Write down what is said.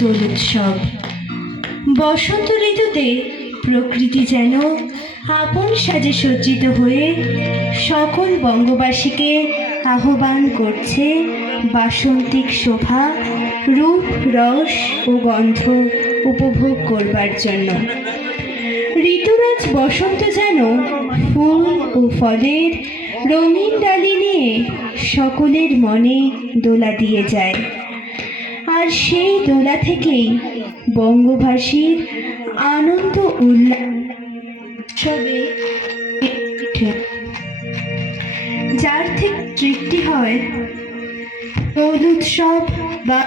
দোল উৎসব। বসন্ত ঋতুতে প্রকৃতি যেন আপন সাজে সজ্জিত হয়ে সকল বঙ্গবাসীকে আহ্বান করছে বাসন্তিক শোভা, রূপ, রস ও গন্ধ উপভোগ করবার জন্য। ঋতুরাজ বসন্ত যেন ফুল ও ফলের রঙিন ডালি নিয়ে সকলের মনে দোলা দিয়ে যায়, আর সেই দোলা থেকেই বঙ্গবাসীর আনন্দ উল্লাসে যার থেকে সৃষ্টি হয় দোল উৎসব বা